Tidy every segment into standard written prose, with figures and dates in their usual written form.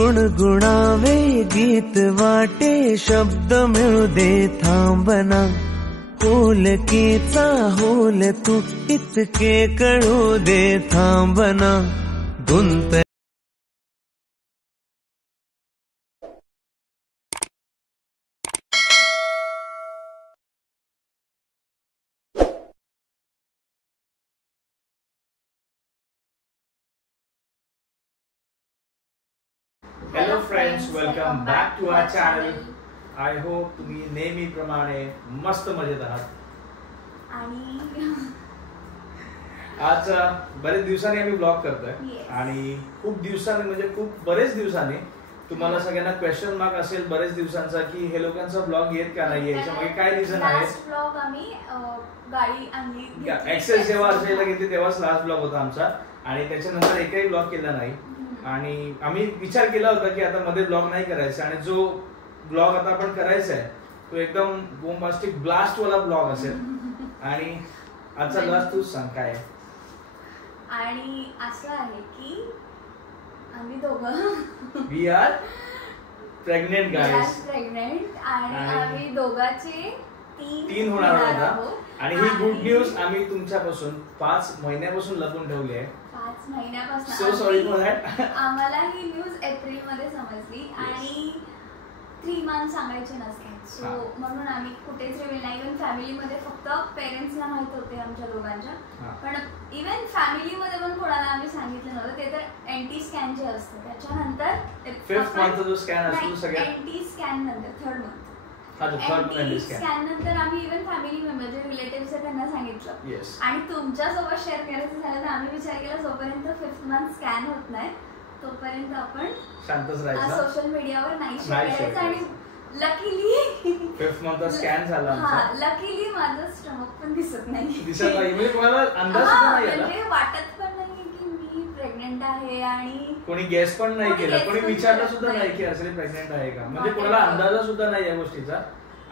गुणगुणावे गीत वाटे शब्द मिळू दे थांबना होलकीचा होल तू इतके कळू दे थांबना गुंत Hello friends, welcome back to our channel. I hope तुम्ही नेहमीप्रमाणे मस्त मजेत आहात. आणि आज बरेच दिवसांनी आम्ही ब्लॉग करतोय आणि खूप दिवसांनी म्हणजे खूप बरेच दिवसांनी तुम्हाला सगळ्यांना क्वेश्चन मार्क असेल बरेच दिवसांचा की हे लोकांचा ब्लॉग येत का नाहीये, याच्यामागे काय रिझन आहे. लास्ट ब्लॉग आम्ही गाडी आणली एक्सेस जेव्हा अर्जंटला घेतली तेव्हाच लास्ट ब्लॉग होता आमचा आणि त्याच्यानंतर एकही ब्लॉग केला नाही. आणि आम्ही विचार केला होता की आता मध्ये ब्लॉग नाही करायचा आणि जो ब्लॉग आता आपण करायचा आहे तो एकदम बोम्बास्टिक ब्लास्ट वाला ब्लॉग असेल. आणि आजचा लास्ट तूच सांग काय. आणि असं आहे की आम्ही दोघं we are pregnant guys. Pregnant आणि आम्ही दोघांचे तीन होणार होता. आणि ही गुड न्यूज आम्ही तुमच्यापासून 5 महिन्यापासून लपवून ठेवली आहे. 5 महिन्यापासून. So sorry for that. आम्हाला ही न्यूज एप्रिल मध्ये समजली आणि 3 मंथ सांगायचे नसते. सो म्हणून आम्ही कुठेच रिव्हील नाही. इव्हन फॅमिलीमध्ये फक्त पेरेंट्सला माहित होते आमच्या दोघांच्या. पण इव्हन फॅमिलीमध्ये पण कोणाला आम्ही सांगितलं नव्हतं. ते तर एनटी स्कॅन जे असतं त्याच्यानंतर 5th मंथ जो स्कॅन असतो सगळ्यात एनटी स्कॅन नंतर 3rd मंथ एनटी स्कॅन नंतर आम्ही इव्हन फॅमिली मेंबर जे रिलेटिव्हज आहेत त्यांना सांगितलं. आणि तुमच्या सोबत शेअर करायचं झालं तर आम्ही विचार केला जोपर्यंत 5th मंथ स्कॅन होत नाही तोपर्यंत आपण शांतच राहायचं, सोशल मीडियावर नाही शेअर करायचं. आणि लकीली 5th मंथ स्कॅन झाला आमचा. लकीली माझं स्टमक पण दिसत नाही म्हणजे कोणाला अंदाज सुद्धा नाही आला. म्हणजे वाटत पण नाही की मी प्रेग्नेंट आहे आणि कोणी गेस पण नाही केला, कोणी विचारलं सुद्धा नाही की असले प्रेग्नेंट आहे का. म्हणजे कोणाला अंदाजा सुद्धा नाही या गोष्टीचा.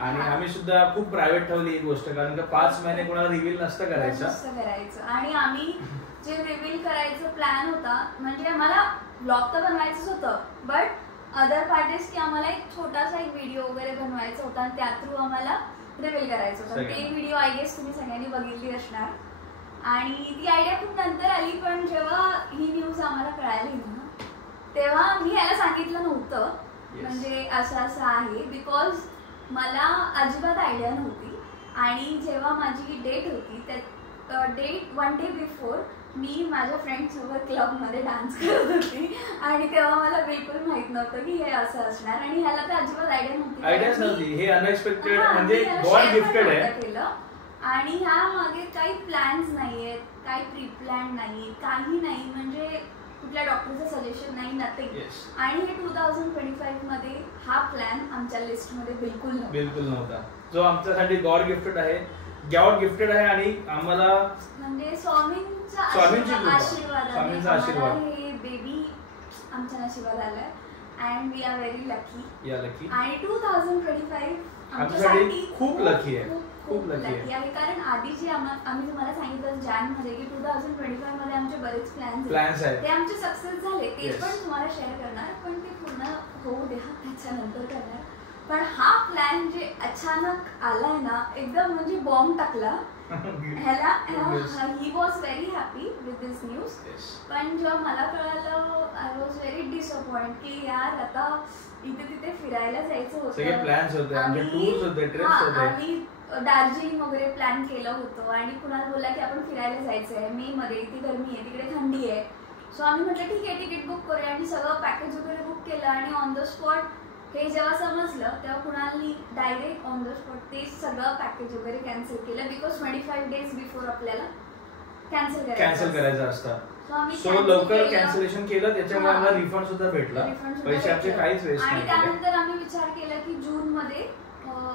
आणि आम्ही सुद्धा खूप प्रायव्हेट ठेवली ही गोष्ट कारण की 5 महिने कोणाला रिव्हील नसतं करायचं. आणि आम्ही जे रिव्हील करायचं प्लॅन होता म्हणजे आम्हाला ब्लॉग तर बनवायचंच होतं बट अदर पार्टीज की आम्हाला एक छोटासा एक व्हिडिओ वगैरे बनवायचा होता आणि त्या थ्रू आम्हाला रिव्हील करायचं होतं. ते व्हिडिओ आय गेस तुम्ही सगळ्यांनी बघितली असणार. आणि ती आयडिया खूप नंतर आली पण जेव्हा ही न्यूज आम्हाला कळाली ना तेव्हा मी याला सांगितलं नव्हतं म्हणजे असं आहे बिकॉज मला अजिबात आयडिया नव्हती. आणि जेव्हा माझी डेट होती त्या डेट 1 डे बिफोर मी माझ्या फ्रेंड्ससोबत क्लबमध्ये डान्स करत होती आणि तेव्हा मला बिलकुल माहित नव्हतं की हे असं असणार. आणि ह्याला तर अजिबात आयडिया नव्हती. हे अनएक्सपेक्टेड म्हणजे गॉड गिफ्टेड आहे. केलं. आणि ह्या मागे काही प्लॅन्स नाहीयेत, काही प्री प्लॅन नाही, काही नाही. म्हणजे कुठल्या डॉक्टरचं सजेशन नाही, नथिंग. आणि हे 2025 मध्ये हा प्लॅन आमच्या लिस्ट मध्ये बिलकुल नव्हता जो आमच्यासाठी गॉड गिफ्टेड आहे. गॉड गिफ्टेड आहे आणि आम्हाला म्हणजे स्वामींचा आशीर्वाद हे बेबी आमच्या नशिबात आलाय. And we are very lucky. आणि 2025 आमच्यासाठी खूप लकी आहे. खूप लकी आहे कारण आधी जे आम्ही तुम्हाला सांगितलं जॅन मध्ये की 2025 मध्ये आमचे बरेच प्लॅन्स आहेत ते आमचे सक्सेस झाले. ते पण तुम्हाला शेअर करणार पण ते पूर्ण होऊ द्या त्याच्यानंतर करणार. पण हा प्लॅन जे अचानक आलाय ना एकदम म्हणजे बॉम्ब टाकला ह्याला. He was very happy with this news. पण जेव्हा मला कळालं आय वॉज व्हेरी डिसअपॉइंट की यार आता इथे तिथे फिरायला जायचं होतं. आम्ही दार्जिलिंग वगैरे प्लॅन केलं होतं आणि कुणाला बोलला की आपण फिरायला जायचंय मे मध्ये, इथे गरमी आहे तिकडे थंडी आहे. सो आम्ही म्हटलं ठीक आहे तिकीट बुक करूया आणि सगळं पॅकेज वगैरे बुक केलं. आणि ऑन द स्पॉट हे जेव्हा समजलं तेव्हा कुणालनी डायरेक्ट ऑन द स्पॉट ते सगळं पॅकेज वगैरे कॅन्सल केलं बिकॉज 25 days बिफोर आपल्याला कॅन्सल करायचं असतं. सो लवकर कॅन्सलेशन केलं त्याच्यामुळे आम्हाला रिफंड सुद्धा भेटला. पैसे आमचे काहीच वेस्ट नाही. आणि त्यानंतर आम्ही विचार केला की जून मध्ये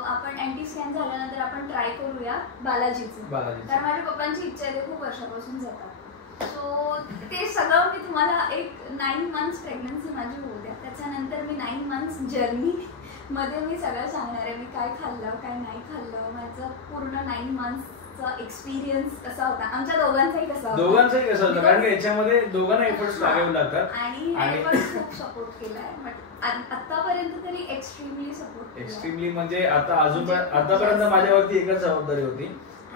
आपण एनटी स्कॅन झाल्यानंतर आपण ट्राय करूया बालाजीचं. कारण माझ्या पप्पांची इच्छा आहे ते खूप वर्षापासून जातात. सो ते सगळं मी तुम्हाला एक 9 months प्रेग्नन्सी माझी होऊ द्या त्याच्यानंतर मी 9 months जर्नी मध्ये मी सगळं सांगणार आहे. मी काय खाल्लं काय नाही खाल्लं माझं पूर्ण 9 months एक्सपिरियन्स कसा होता, आमच्या दोघांचाही कसा होता कारण याच्यामध्ये दोघांना एफर्ट्स लागावे लागतात आणि खूप सपोर्ट केलाय. आतापर्यंत तरी एक्स्ट्रीमली म्हणजे आतापर्यंत माझ्यावरती एकच जबाबदारी होती,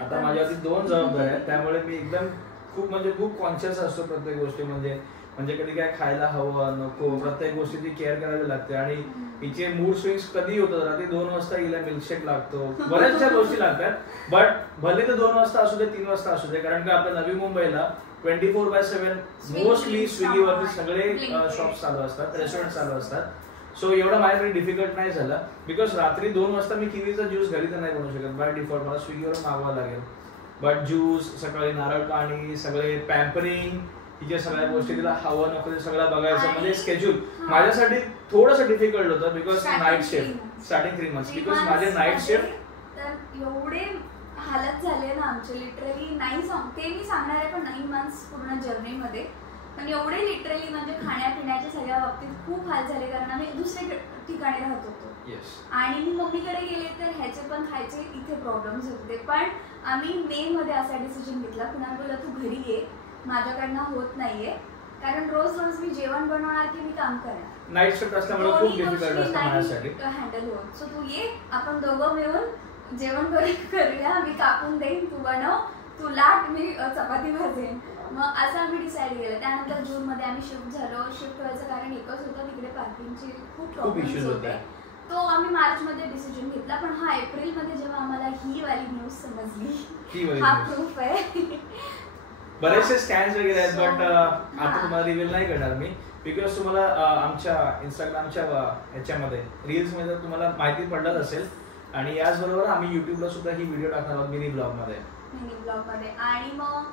आता माझ्यावरती 2 जबाबदाऱ्या आहेत. त्यामुळे मी एकदम खूप कॉन्शियस असतो प्रत्येक गोष्टी म्हणजे कधी काय खायला हवं नको, प्रत्येक गोष्टीची केअर करावी लागते. आणि हिचे मूड स्विंग्स कधी होतात, रात्री 2 वाजता हिला मिल्कशेक लागतो, बऱ्याचशा गोष्टी लागतात. बट भले ते 2 वाजता असू दे 3 वाजता असू दे, कारण का आपल्या नवी मुंबईला 24/7 मोस्टली स्विगीवरती सगळे शॉप्स चालू असतात, रेस्टॉरंट चालू असतात. सो एवढं माझ्यासाठी डिफिकल्ट नाही झालं, बिकॉज रात्री 2 वाजता मी किवीचा ज्यूस घरी तर नाही बनवू शकत, बाय डिफॉल्ट मला स्विगीवरून मागवावं लागेल. बट ज्यूस, सकाळी नारळ पाणी, सगळे पॅम्परिंग, तिच्या सगळ्या गोष्टी तिला हवं नको ते सगळं बघायचं, म्हणजे स्केड्यूल माझ्यासाठी थोडंसं डिफिकल्ट होतं because night shift starting 3 months because माझे नाईट शिफ्ट तर एवढे हालत झाले ना आमचे लिटरली. नाही ते मी सांगणार आहे, पण 9 months पूर्ण जर्नीमध्ये पण एवढे लिटरली म्हणजे खाण्यापिण्याच्या सगळ्या बाबतीत खूप हाल झाले, कारण आम्ही दुसऱ्या ठिकाणी राहत होतो. आणि मी मम्मीकडे गेले तर ह्याचे पण खायचे इथे प्रॉब्लेम्स होते. पण आम्ही मे मध्ये असा डिसिजन घेतला, कुणाला बोलला तू घरी ये, माझ्याकडनं होत नाहीये, कारण रोज मी जेवण बनवणार की मी काम करणार, नाईट शिफ्ट असल्यामुळे खूप डिफिकल्ट असतं माझ्यासाठी हँडल होत. सो तू ये, आपण दोघं मिळून जेवण करूया, मी कापून देईन, तू बनव, तू लाट, मी चपाती भाजेन. मग असं आम्ही डिसाईड केलं. त्यानंतर जून मध्ये आम्ही शिफ्ट झालो. शिफ्ट व्हायचं कारण एकच होतं, तिकडे पार्किंगचे खूप प्रॉब्लेम्स होते. तो आम्ही मार्च मध्ये डिसिजन घेतला. पण हा एप्रिल मध्ये जेव्हा आम्हाला ही वाली न्यूज समजली, हा प्रूफ आहे. बरेचसे स्कॅन्स वगैरे आहेत, बट आता तुम्हाला रिव्हील नाही करणार मी, बिकॉज तुम्हाला आमच्या इंस्टाग्रामच्या ह्याच्यामध्ये रील्स मध्ये तुम्हाला माहिती पडलंच असेल. आणि याचबरोबर आम्ही युट्यूबला सुद्धा ही व्हिडिओ टाकणार आहोत मिनी ब्लॉग मध्ये. आणि मग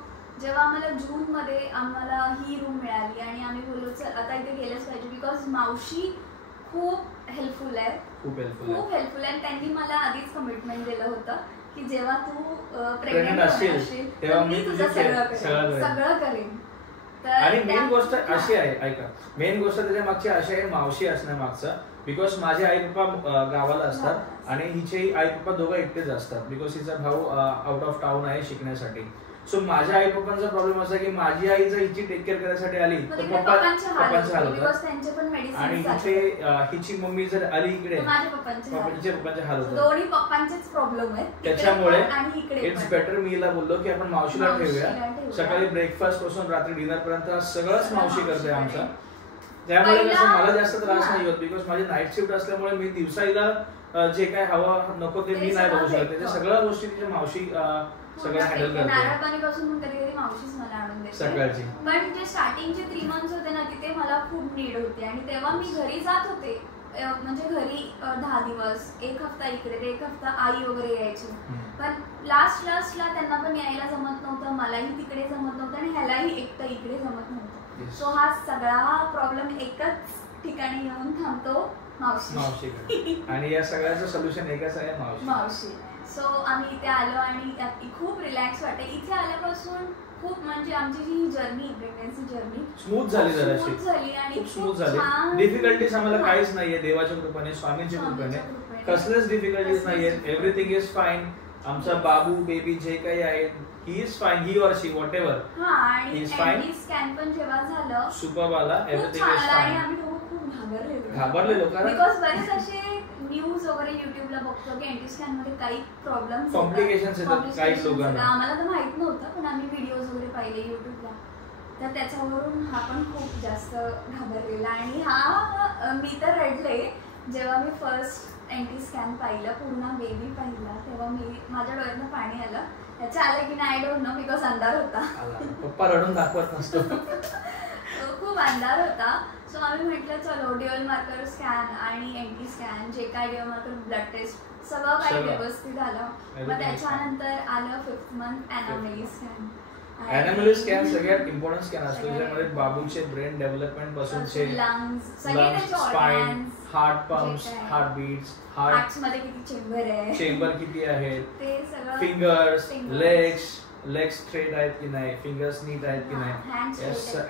जेव्हा आम्हाला जून मध्ये आम्हाला ही रूम मिळाली आणि आम्ही बोललो चल आता इथे गेलंच पाहिजे, बिकॉज मावशी खूप हेल्पफुल आहे, खूप हेल्पफुल आहे. त्यांनी मला आधीच कमिटमेंट दिलं होतं की जेव्हा तू प्रेग्नंट असशील तेव्हा मी तुझं सगळं करेन. आणि मेन गोष्ट अशी आहे, ऐका, मेन गोष्ट त्याच्या मागची अशी आहे मावशी असण्यामागचं, बिकॉज माझे आई पप्पा गावाला असतात आणि हिचे आई पप्पा दोघं एकटेच असतात, बिकॉज हिचा भाऊ आउट ऑफ टाउन आहे शिकण्यासाठी. सो माझ्या आई पप्पांचा प्रॉब्लेम असा की माझी आई जर हिची टेक केअर करायसाठी आली तर पप्पांचा हाल होतात, आणि हिची मम्मी जर आली इकडे हिच्या पप्पांचे हाल होतात, दोन्ही पप्पांचेच प्रॉब्लेम आहेत. त्याच्यामुळे इट्स बेटर मी हिला बोललो की आपण मावशीला ठेवूया, सकाळी ब्रेकफास्ट पासून रात्री डिनर पर्यंत सगळंच मावशी करते आमचा. त्यामुळे मला जास्त त्रास नाही होत, बिकॉज माझी नाईट शिफ्ट असल्यामुळे मी दिवसा हिला जे काय हवं नको ते मी नाही बघू शकत, त्याच्या सगळ्या गोष्टी तिच्या मावशी सगळं हँडल करते. नारळ पाणी पासून पण कधी कधी मावशीच मला आणून देते सकाळची. पण जे स्टार्टिंगचे 3 months होते ना तिथे मला खूप नीड होती, आणि तेव्हा मी घरी जात होते, म्हणजे घरी 10 दिवस, 1 हफ्ता इकडे, 1 हफ्ता आई वगैरे यायची. पण लास्टला त्यांना पण यायला जमत नव्हतं, मलाही तिकडे जमत नव्हतं आणि ह्यालाही एकटं इकडे जमत नव्हतं. सो हा सगळा प्रॉब्लेम एकच ठिकाणी येऊन थांबतो, मावशी. आणि या सगळ्याचं सोल्युशन एकच आहे, मावशी. सो आम्ही इथे आलो आणि खूप रिलॅक्स वाटते. इथे आल्यापासून खूप म्हणजे आमची जी जर्नी, प्रेग्नन्सी जर्नी स्मूथ झाली आणि स्मूथ झाली. डिफिकल्टीज आम्हाला काहीच नाहीये, देवाच्या कृपेने, स्वामींच्या कृपेने कसलेच डिफिकल्टीज नाहीयेत. Everything is fine. आमचा बाबू बेबी जे काही आहे he is fine, he or she what ever, he is fine. Scan पण जेव्हा झालं सुपर्ब आला, एव्हरीथिंग इज फाईन. आम्ही खूप घाबरलेलो कारण बिकॉज बरेच असे न्यूज वगैरे युट्यूबला बघतो की एंटी स्कॅन मध्ये काही प्रॉब्लेम्स, कॉम्प्लिकेशन्स येतात काही लोकांना. आम्हाला तर माहित नव्हतं, पण आम्ही व्हिडिओज वगैरे पाहिले युट्यूबला, तर त्याच्यावरून हा पण खूप जास्त घाबरलेला. आणि हा मी तर रडले जेव्हा मी फर्स्ट एंटी स्कॅन पाहिलं, पूर्ण बेबी पाहिला, तेव्हा माझ्या डोळ्यातनं पाणी आलं. त्याच्या आलं की नाही, आय डोंट नो, बिकॉज अंधार होता. पप्पा रडून दाखवत नसतो. खूप अंधार होता. सो आम्ही म्हटलं चलो ड्युअल मार्कर स्कॅन आणि एंटी स्कॅन, जे काय ड्युअल मार्कर ब्लड टेस्ट सगळं काही व्यवस्थित आलं. मग त्याच्यानंतर आलं 5th month anomaly scan. Anomaly scan सगळ्यात इम्पॉर्टंट स्कॅन असतो, ज्यामध्ये बाबूचे ब्रेन डेव्हलपमेंट पासूनचे lungs, spine, heart pumps, heart beats, heart मध्ये किती चेंबर आहे, चेंबर किती आहेत, ते सगळं, फिंगर्स, लेग्स, लेग स्ट्रेट आहेत की नाही, फिंगर्स नीट आहेत की नाही,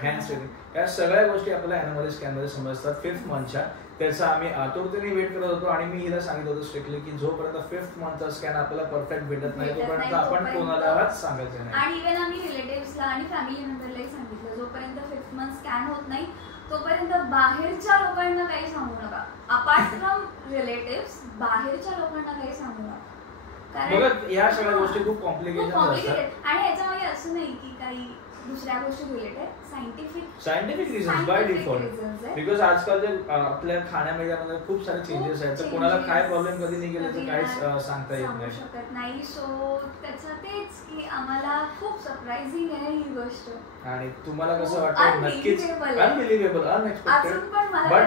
हँड स्ट्रेट, या सगळ्या गोष्टी आपल्याला ॲनोमली स्कॅनमध्ये समजतात 5th मंथच्या. त्याचा आम्ही आतुरतेने वेट करत होतो आणि मी हिला सांगितलं होतं स्ट्रिक्टली की जोपर्यंत 5th मंथचा स्कॅन आपल्याला परफेक्ट भेटत नाही तोपर्यंत आपण कोणालाच सांगायचं नाही. आणि इव्हन आम्ही रिलेटिव्हजला आणि फॅमिली मेंबरलाही सांगितलं जोपर्यंत 5th मंथ स्कॅन होत नाही तोपर्यंत बाहेरच्या लोकांना काही सांगू नका. अपार्ट फ्रॉम रिलेटिव्स बाहेरच्या लोकांना काही सांगू नका. कारण या सगळ्या गोष्टी खूप कॉम्प्लिकेटेड असतात आणि याच्यामध्ये असं नाही की काही दुसऱ्या गोष्टी related scientific reasons by default. Because आजकाल जे आपल्या खाण्यामध्ये खूप सारे चेंजेस आहेत तर कोणाला काय प्रॉब्लेम कधी नाही गेले तर काहीच सांगता येत नाही. सो त्याचं तेच की आम्हाला खूप सरप्राइझिंग आहे ही गोष्ट. आणि तुम्हाला कसं वाटतं नक्कीच अनबिलिव्हेबल अनएक्सपेक्टेड. बट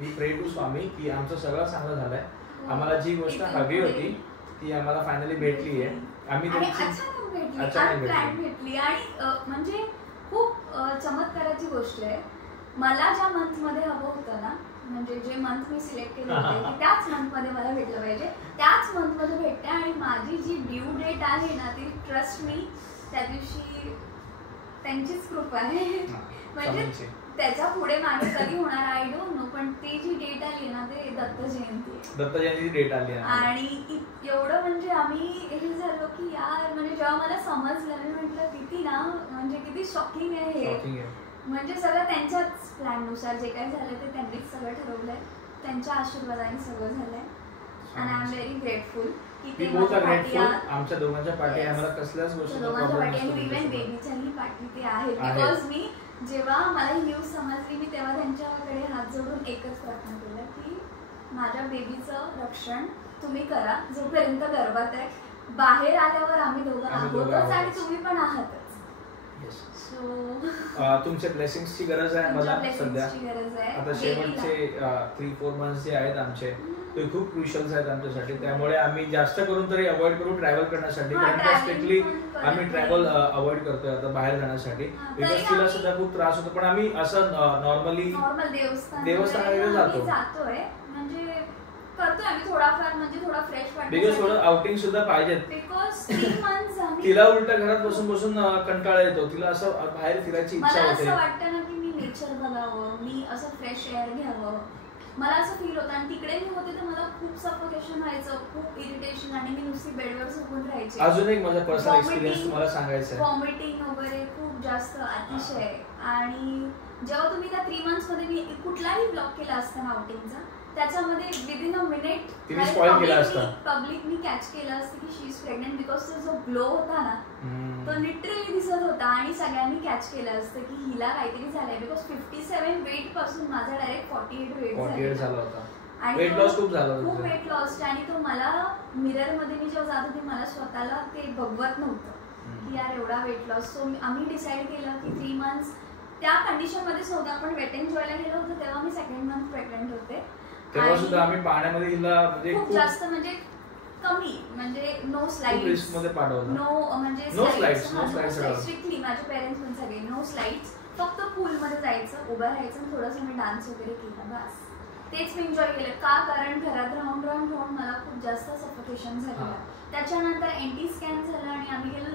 वी प्रे टू स्वामी की आमचं सगळं चांगलं झालंय. आम्हाला जी गोष्ट हवी होती ती आम्हाला फायनली भेटली आहे. आम्ही अचानक भेटली आणि म्हणजे खूप चमत्काराची गोष्ट आहे. मला ज्या मंथ मध्ये हवं होतं ना म्हणजे जे मंथ मी सिलेक्ट केलं होतं त्याच मंथ मध्ये मला भेटलं पाहिजे त्याच मंथ मध्ये भेटते. आणि माझी जी ड्यू डेट आहे ना ती ट्रस्ट मी त्या दिवशी त्यांचीच कृपा आहे. म्हणजे त्याच्या पुढे माझे कधी होणार आय डोंट नो पण ती जी डेट आली ना ते दत्त जयंती डेट आली आणि एवढं म्हणजे आम्ही हे झालो की यार म्हणजे जेव्हा मला समजलं मी म्हटलं किती ना म्हणजे किती शॉकिंग आहे हे. म्हणजे सगळं त्यांच्याच प्लॅन नुसार जे काही झालं ते त्यांनीच सगळं ठरवलंय. त्यांच्या आशीर्वादाने सगळं झालंय आणि आय एम व्हेरी ग्रेटफुल की ते आमच्या दोघांच्या पाठी आम्हाला कसल्याच गोष्टीचा प्रॉब्लेम नाही. इव्हन बेबीच्याही पाठी ते आहे. बिकॉज मी जेव्हा मला ही न्यूज समजली मी तेव्हा त्यांच्याकडे हात जोडून एकच प्रार्थना केलं की माझ्या बेबीचं रक्षण तुम्ही करा जोपर्यंत गर्भात आहे. बाहेर आल्यावर आम्ही दोघं आहोतच आणि तुम्ही पण आहातच. तुमच्या ब्लेसिंग्सची गरज आहे मला सध्या. आता शेवटचे 3-4 मंथ्स जे आहेत आमचे ते खूप क्रुशियल आहेत आमच्यासाठी. त्यामुळे आम्ही जास्त करून तरी अवॉइड करू ट्रॅव्हल करण्यासाठी. कारण स्ट्रिक्टली आम्ही ट्रॅव्हल अवॉइड करतोय आता बाहेर जाण्यासाठी. बिकॉज तिला सुद्धा खूप त्रास होतो. पण आम्ही असं नॉर्मली देवस्थानाकडे जातोय म्हणजे करतोय आम्ही थोडाफार म्हणजे थोडा फ्रेश वाटतो. बिकॉज थोडं आउटिंग सुद्धा पाहिजे. बिकॉज 3 मंथ्स तिला उलट घरात बसून बसून कंटाळा येतो. तिला असं बाहेर फिरायची इच्छा होते. मला असं वाटतं ना की मी नेचर बघावं मी असं फ्रेश एअर घ्यावं. मला असं फील होतं आणि तिकडे मी होते तर मला खूप सफोकेशन व्हायचं खूप इरिटेशन आणि मी नुसती बेडवर झोपून राहायचे. अजून एक माझा पर्सनल एक्सपिरियन्स तुम्हाला सांगायचा आहे. वॉमिटिंग वगैरे खूप जास्त अतिशय. आणि जेव्हा तुम्ही त्या 3 मंथ्स मध्ये मी कुठलाही ब्लॉक केला असता आउटिंगचा त्याच्यामध्ये विदिन अ मिनिट पब्लिकनी कॅच केलं असतं की शी इज प्रेग्नेंट. बिकॉज तो जो ग्लो होता ना तो लिटरली दिसत होता आणि सगळ्यांनी कॅच केलं असतं की हिला काहीतरी झालंय. बिकॉज 57 वेट पासून माझा डायरेक्ट 48 वेट झाला होता. आणि वेट लॉस खूप झालं खूप वेट लॉस. आणि तो मला मिरर मध्ये मी जेव्हा जात होते मला स्वतःला ते बघवत नव्हतं की यार एवढा वेट लॉस. सो आम्ही डिसाईड केलं की 3 मंथ्स त्या कंडिशन मध्येच होतं. आपण वेट एंड जॉयला गेलो होतो तेव्हा मी 2nd मंथ प्रेग्नेंट होते. तेव्हा सुद्धा आम्ही पाण्यामध्ये हिला म्हणजे खूप जास्त म्हणजे कमी म्हणजे नो स्लाइड्स मध्ये पाठवलं. नो म्हणजे नो स्लाइड्स स्ट्रिक्टली माझे पेरेंट्स पण सगळे नो स्लाइड्स. फक्त पूल मध्ये जायचं उभं राहायचं आणि थोडंसं मी डान्स वगैरे केला बस. तेच मी एन्जॉय केलं का कारण घरात राहून मला खूप जास्त सफोकेशन झालं. त्याच्यानंतर एनटी स्कॅन झालं आणि आम्ही गेलो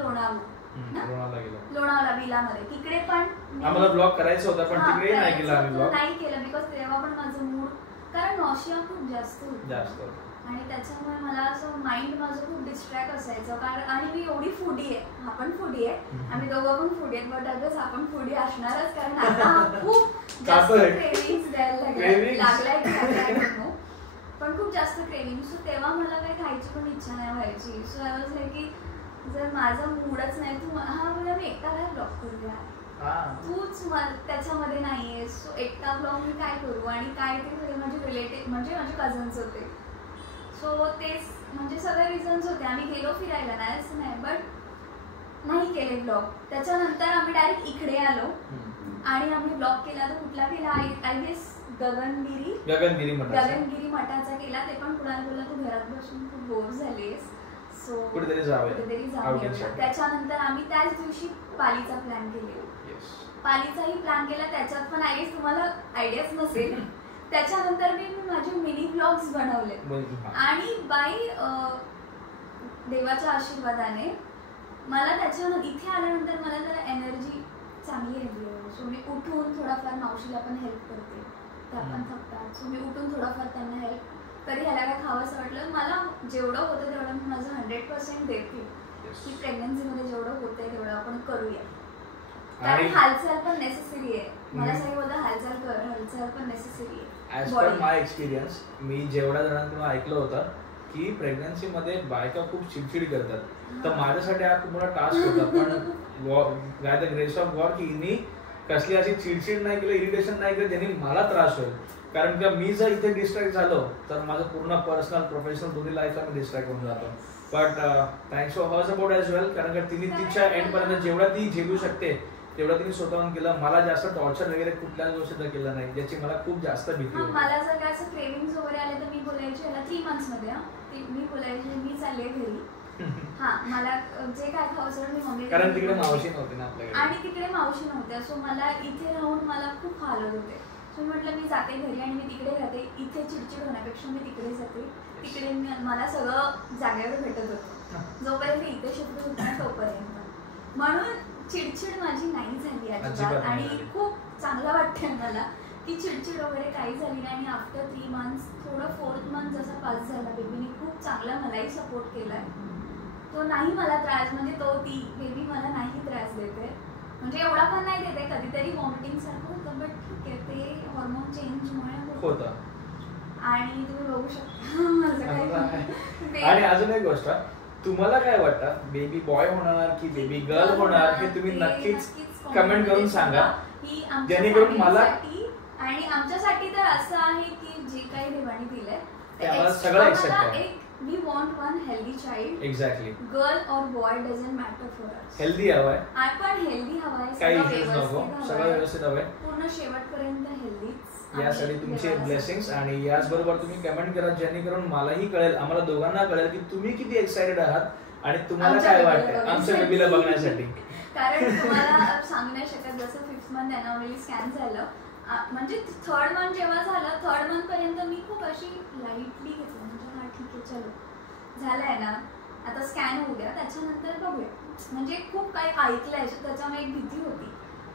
लोणावळा विलामध्ये. तिकडे पण आम्हाला ब्लॉक करायचा होता पण तिकडे नाही केला आम्ही ब्लॉक. नाही केलं बिकॉज तेव्हा पण माझं मूड कारण नॉशिया खूप जास्त होती आणि त्याच्यामुळे मला असं माइंड माझं खूप डिस्ट्रॅक्ट असायचं. कारण आणि मी एवढी फूडी आहे हा पण फूडी आहे आम्ही दोघं पण फूडी आहेत. बट अगस आपण फूडी असणारच कारण आता खूप जास्त क्रेविंग्स द्यायला लागलाय पण खूप जास्त क्रेविंग. सो तेव्हा मला काही खायची पण इच्छा नाही व्हायची. सो आय वॉज लाईक की जर माझा मूडच नाही तू मला मी एकटा काय ब्लॉक करूया तूच त्याच्यामध्ये नाहीये. सो एकटा ब्लॉग मी काय करू आणि काय ते माझे रिलेटिव्ह म्हणजे माझे कझन्स होते. सो तेच म्हणजे सगळे रिझन्स होते. आम्ही गेलो फिरायला नाही असं नाही बट नाही केले ब्लॉग. त्याच्यानंतर आम्ही डायरेक्ट इकडे आलो आणि आम्ही ब्लॉग केला. तर कुठला केला आय गेस गगनगिरी मठाचा केला. ते पण कुणाला बोलला तू घरात बसून खूप बोर झालीस सो कुठेतरी जाऊया. त्याच्यानंतर आम्ही त्याच दिवशी पालीचा प्लॅन केला. पालीचाही प्लॅन केला. त्याच्यात पण आय गेस तुम्हाला आयडियाच नसेल. त्याच्यानंतर मी माझे मिनी ब्लॉग्स बनवले आणि बाय देवाच्या आशीर्वादाने मला त्याच्यावर इथे आल्यानंतर मला जरा एनर्जी चांगली येते. सो मी उठून थोडाफार मावशीला पण हेल्प करते, त्या पण थकतात. सो मी उठून थोडाफार त्यांना हेल्प, कधी ह्याला काय खावंसं वाटलं, मला जेवढं होतं तेवढं मी माझं 100% देते की प्रेग्नन्सीमध्ये जेवढं होतंय तेवढं आपण करूया. कारण हालचाल पण नेसेसरी आहे. मला सगळे बोलतात हालचाल कर, हालचाल पण नेसेसरी आहे. ॲज पर माय एक्सपिरियन्स, मी जेवढ्या जणांकडून ऐकलं होतं की प्रेग्नन्सीमध्ये बायका खूप चिडचिड करतात, तर माझ्यासाठी हा खूप मोठा टास्क होता. पण by the grace of God की हिनी कसली अशी चिडचिड नाही केलं, इरिटेशन नाही केलं ज्यांनी मला त्रास होईल. कारण का मी जर इथे डिस्ट्रॅक्ट झालो तर माझं पूर्ण पर्सनल प्रोफेशनल दोन्ही लाईफला मी डिस्ट्रॅक्ट होऊन जातो. But thanks for her support as well, कारण का तिने तिच्या एंडपर्यंत जेवढा ती झेलू शकते तेवढं तिने स्वतःहून केलं. मला जास्त टॉर्चर वगैरे कुठल्याच गोष्टीचं केलं नाही ज्याची मला खूप जास्त भीती होती. मला जर काय असं क्रेविंग्स वगैरे आले तर मी बोलायचे याला 3 months मध्ये मी बोलायचे मी चालले घरी, हा मला जे काय खावं मी मम्मी, कारण तिकडे मावशी नव्हती ना आपल्याकडे आणि तिकडे मावशी नव्हत्या. सो मला इथे राहून मला खूप हाल होत होते. सो म्हटलं मी जाते घरी आणि मी तिकडे राहते. इथे चिडचिड होण्यापेक्षा मी तिकडे जाते. तिकडे मला सगळं जागेवर भेटत होतं जोपर्यंत इथे शिफ्ट होत नाही तोपर्यंत. म्हणून चिडचिड माझी नाही झाली अजिबात. आणि खूप चांगलं वाटतंय मला की चिडचिड वगैरे काही झाली नाही. आणि आफ्टर 3 months थोडं 4th month जसा पास झाला बेबीने खूप चांगला मलाही सपोर्ट केलाय. तो नाही मला त्रास, म्हणजे ती बेबी मला नाही त्रास देते, म्हणजे एवढा पण नाही देते. कधीतरी वॉमिटिंग सारखं होतं, बट ठीक आहे, ते हॉर्मोन चेंजमुळे होतं. आणि तुम्ही बघू शकता. आणि अजून एक गोष्ट, तुम्हाला काय वाटतं बेबी बॉय होणार की बेबी गर्ल होणार हे तुम्ही नक्कीच कमेंट करून सांगा, जेणेकरून मला आणि आमच्यासाठी तर असं आहे की जे काही देवाने दिलंय त्याला सगळं एक्सेप्ट आहे. We want one healthy child. Exactly. Girl or boy doesn't matter for us. Healthy हवाय. आपण हेल्दी हवाय. काही इश्यूज नको, सगळं व्यवस्थित हवंय. पूर्ण शेवटपर्यंत हेल्दीच. यासाठी तुमचे ब्लेसिंग्स. आणि याचबरोबर तुम्ही कमेंट करा जेणेकरून मलाही कळेल, आम्हाला दोघांना कळेल की तुम्ही किती एक्साइटेड आहात आणि तुम्हाला काय वाटतं आमच्या बेबीला बघण्यासाठी. कारण तुम्हाला सांगू नाही शकत, जसं 5th month एनॉमली स्कॅन झालं, म्हणजे 3rd month जेव्हा झालं, 3rd month पर्यंत मी खूप अशी लाईटली घेतलं, म्हणजे हा ठीक आहे चलो झालंय ना आता स्कॅन होऊ द्या त्याच्यानंतर बघूया. म्हणजे खूप काही ऐकलंय त्याच्यामुळे एक भीती होती,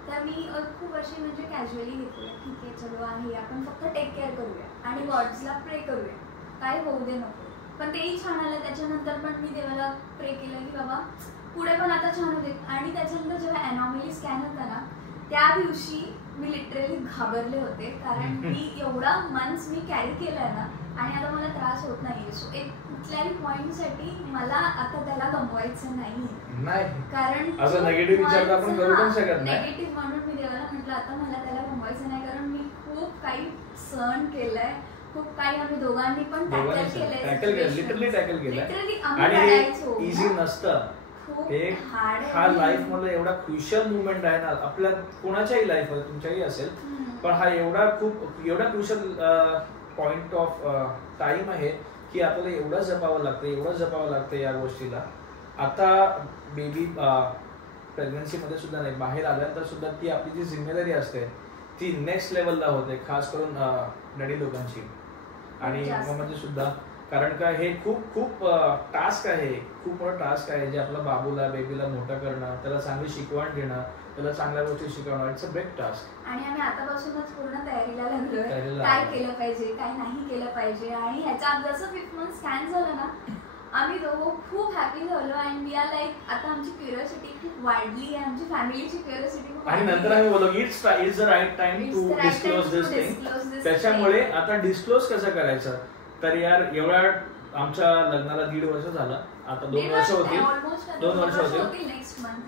तर मी खूप अशी म्हणजे कॅज्युअली घेतली, ठीक आहे चलो आहे, आपण फक्त टेक केअर करूया आणि गॉड्सला प्रे करूया, काय होऊ दे नको. पण तेही छान आलं. त्याच्यानंतर पण मी देवाला प्रे केलं की बाबा पुढे पण आता छान होते. आणि त्याच्यानंतर जेव्हा एनॉमली स्कॅन होता ना त्या दिवशी मी लिटरली घाबरले होते, कारण मी एवढा मंथ्स मी कॅरी केलाय ना आणि आता मला त्रास होत नाहीये. सो एक कुठल्याही पॉइंट साठी मला आता त्याला गमवायचं नाहीये, कारण असं नेगेटिव्ह विचार आपण करू पण शकत नाही. नेगेटिव्ह म्हणून मी देवाला म्हटलं आता मला त्याला गमवायचं नाही, कारण मी खूप काही सहन केलंय, खूप काही आम्ही दोघांनी पण टॅकल केलंय, लिटरली टॅकल केलंय. आणि हे इझी नसतं. हा लाईफ मधला एवढा क्रुशियल मुवमेंट आहे ना आपल्या कोणाच्याही लाईफ मध्ये, तुमच्याही असेल, पण हा एवढा क्रुशियल पॉइंट ऑफ टाइम आहे की आपल्याला एवढं जपावं लागतं या गोष्टीला. आता बेबी प्रेग्नन्सी मध्ये सुद्धा नाही, बाहेर आल्यानंतर सुद्धा ती आपली जी जिम्मेदारी असते ती नेक्स्ट लेवलला होते, खास करून डॅडी लोकांची आणि मम्मीची सुद्धा. कारण का हे खूप टास्क आहे, खूप मोठा टास्क आहे जे आपल्या बाबूला बेबीला मोठं करणं, त्याला चांगली शिकवण देणं, त्याला चांगल्या गोष्टी शिकवणं, इट्स अ बिग टास्क. आणि आम्ही आतापासूनच पूर्ण तयारीला लागलोय, काय केलं पाहिजे काय नाही केलं पाहिजे. आणि ह्याच्या जसं 5th month स्कॅन झालं ना आम्ही दोघं खूप हॅपी झालो अँड वी आर लाईक आता आमची क्युरिओसिटी खूप वाढली आहे, आमची फॅमिलीची क्युरिओसिटी खूप. आणि नंतर आम्ही बोललो it's the right time to disclose this thing. त्याच्यामुळे आता डिस्क्लोज कसं करायचं, तर यार एवढा आमच्या लग्नाला 1.5 वर्ष झालं, आता 2 वर्ष होतील.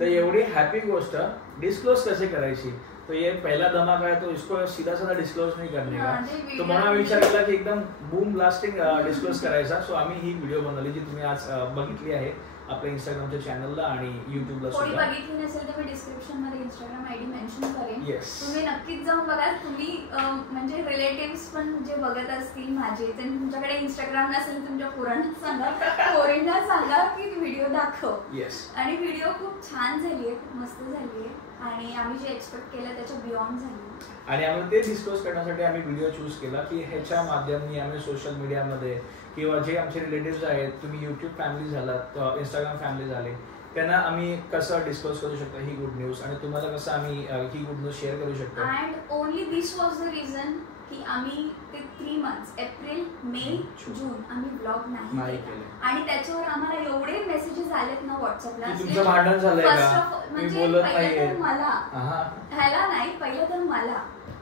तर एवढी हॅपी गोष्ट डिस्क्लोज कसे करायची, तो ये पहला धमाका है तो इसको सीधा साधा डिस्क्लोज नहीं करने का. तो म्हणून विचार केला की एकदम बूम ब्लास्टिंग डिस्क्लोज करायचा. सो आम्ही ही व्हिडिओ बनवली जी तुम्ही आज बघितली आहे आपल्या इंस्टाग्रामच्या चॅनलला आणि युट्यूबला सुद्धा. कोणी बघितली नसेल तर मी डिस्क्रिप्शन मध्ये इंस्टाग्राम आयडी मेन्शन करेन, तुम्ही नक्कीच जाऊन बघा. तुम्ही म्हणजे रिलेटिव्स पण जे बघत असतील माझे, त्यांनी तुमच्याकडे इंस्टाग्राम नसेल तुमच्या पोरींना सांगा की व्हिडिओ दाखव. आणि व्हिडिओ खूप छान झाली आहे, खूप मस्त झाली आहे आणि आम्ही जे एक्सपेक्ट केलं त्याच्या बियॉन्ड झाली. आणि आम्ही ते डिस्क्लोज करण्यासाठी आम्ही व्हिडिओ चूज केला की ह्याच्या माध्यमाने आम्ही सोशल मीडियामध्ये किंवा जे आमचे रिलेटिव्स आहेत, तुम्ही युट्यूब फॅमिली झालात, इंस्टाग्राम फॅमिली झाले, त्यांना आम्ही कसं डिस्कस करू शकतो ही गुड न्यूज आणि तुम्हाला कसं आम्ही ही गुड न्यूज शेअर करू शकतो. And only this was the reason की आम्ही ते 3 मंथ्स एप्रिल मे जून आम्ही ब्लॉग नाही केले आणि त्याच्यावर आम्हाला एवढे मेसेजेस आलेत ना व्हॉट्सअपला. तुमचं भांडण झालंय का? म्हणजे पहिलं तर मला ह्याला नाही, पहिलं तर मला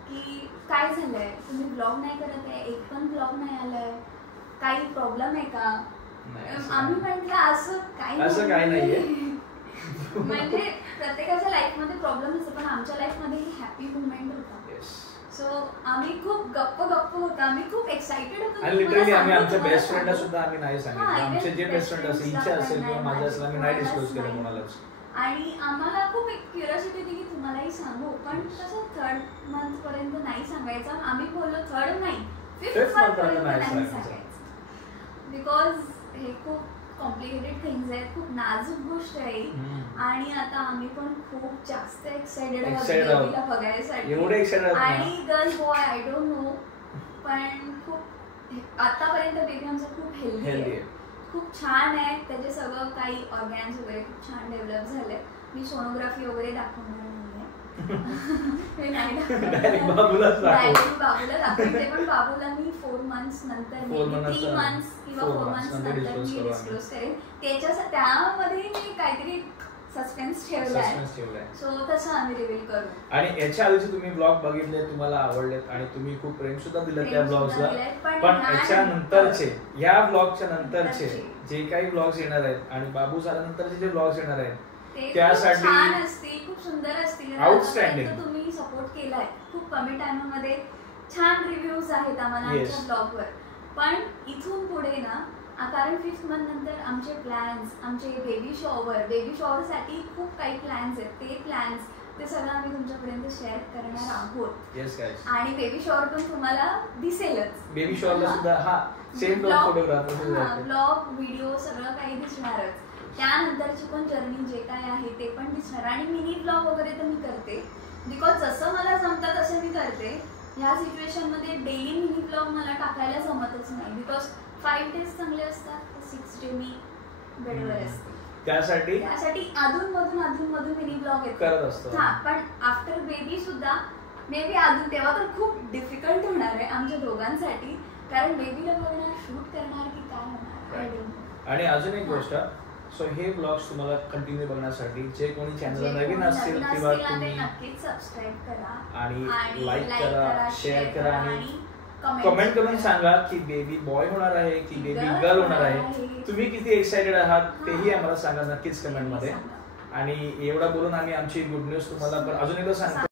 की काय झालंय, तुम्ही ब्लॉग नाही करत आहे, एक पण ब्लॉग नाही आलाय, काही प्रॉब्लेम आहे का? आम्ही म्हटलं असं काही नाहीये. म्हणजे प्रत्येकाच्या लाईफ मध्ये प्रॉब्लेम असतो, पण आमच्या लाईफ मध्ये ही हॅपी मुवमेंट होता. सो आम्ही खूप गप्प होतो, आम्ही खूप एक्साइटेड होतो. आणि लिटरली आम्ही आमच्या बेस्ट फ्रेंडला सुद्धा आम्ही नाही सांगितलं. आमचे जे बेस्ट फ्रेंड असेल, इच्छा असेल किंवा माझ्या असेल, आम्ही नाही डिस्क्लोज केलं कोणालाच. आणि आम्हाला खूप एक क्युरियोसिटी होती की तुम्हालाही सांगू, पण कसं 3rd मंथ पर्यंत नाही सांगायचं. आम्ही बोललो 3rd नाही 5th मंथ पर्यंत नाही सांगायचं, बिकॉज हे खूप कॉम्प्लिकेटेड थिंग्स आहेत, खूप नाजूक गोष्ट आहे. आणि आता आम्ही पण खूप जास्त एक्साइटेड आहोत बघायसाठी. आणि girl boy I don't know, पण खूप आतापर्यंत बेबी आमचा खूप हेल्दी आहे, खूप छान आहे. त्याचे सगळं काही ऑर्गॅन्स वगैरे खूप छान डेव्हलप झाले. मी सोनोग्राफी वगैरे दाखवणार बाबूला दाखवते, पण बाबूला मी 4 मंथ्स नंतर 3 मंथ्स किंवा 4 मंथ्स नंतर मी डिस्क्लोज करेन. त्यामध्ये मी काहीतरी सस्पेन्स ठेवलाय, सो तसं आम्ही रिव्हील करू. आणि याच्या आधीचे तुम्ही ब्लॉग बघितले, तुम्हाला आवडलेत आणि तुम्ही खूप प्रेम सुद्धा दिलं त्या ब्लॉग्सला. पण याच्या नंतरचे, या ब्लॉगच्या नंतरचे जे काही ब्लॉग्स येणार आहेत आणि बाबू झाल्यानंतरचे जे ब्लॉग्स येणार आहेत त्यासाठी छान असतील, खूप सुंदर असतील. आउटस्टँडिंग तुम्ही सपोर्ट केलाय खूप कमी टाइममध्ये, छान रिव्ह्यूज आहेत आम्हाला आमच्या ब्लॉगवर. पण इथून पुढे ना, कारण 5th मंथ नंतर आमचे प्लॅन्स, आमचे बेबी शॉवर साठी खूप काही प्लॅन्स आहेत. ते सगळं आम्ही तुमच्यापर्यंत शेअर करणार आहोत. आणि बेबी शॉवर पण तुम्हाला दिसेलच. बेबी शॉवरला सुद्धा सेम फोटोग्राफ, ब्लॉग, व्हिडिओ सगळं काही दिसणारच. त्यानंतरची पण जर्नी जे काय आहे ते पण दिसणार. आणि मिनी ब्लॉग वगैरे तर मी करते, बिकॉज जसं मला जमतं तसं मी करते. ह्या सिच्युएशन मध्ये डेली मिनी ब्लॉग मला टाकायला जमतच नाही, बिकॉज 5 डेज चांगले असतात, 6 डे मी बेडवर असते. त्यासाठी अधून मिनी ब्लॉग करत असतो. पण आफ्टर बेबी सुद्धा मे बी अजून, तेव्हा तर खूप डिफिकल्ट होणार आहे आमच्या दोघांसाठी, कारण बेबीला बघणार, शूट करणार की काय होणार. आणि अजून एक गोष्ट, सो हे ब्लॉग्स तुम्हाला कंटिन्यू बघण्यासाठी जे कोणी चॅनल नवीन असतील किंवा तुम्ही नक्कीच सबस्क्राईब करा आणि लाईक करा, शेअर करा आणि कमेंट करून सांगा की बेबी बॉय होणार आहे की बेबी गर्ल होणार आहे. तुम्ही किती एक्साइटेड आहात तेही आम्हाला सांगा नक्कीच कमेंट मध्ये. आणि एवढा बोलून आम्ही आमची गुड न्यूज तुम्हाला अजून एकदा सांगतो